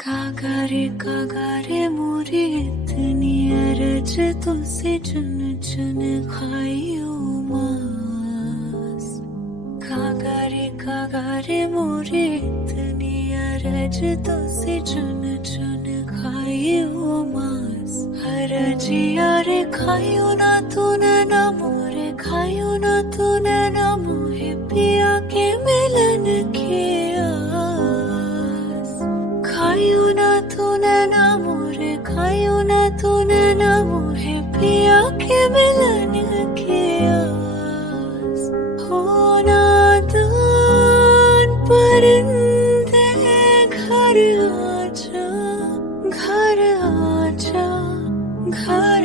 कागारे मोरी इतनी अरज तुझसे चुन चुन खाइयो मास। कागारे मोरी इतनी अरज तुझसे चुन चुन खाइयो मास। अरजिया रे खाइयो ना तूने ना मोरे खाइयो ना तूने ना मोहे पिया के मिलन के आस। खाइयो ना तूने ना मोरे खाइयो ना तूने ना मोहे पिया के मिलन के आस। हो नादान परिंदे घर आजा घर आजा घर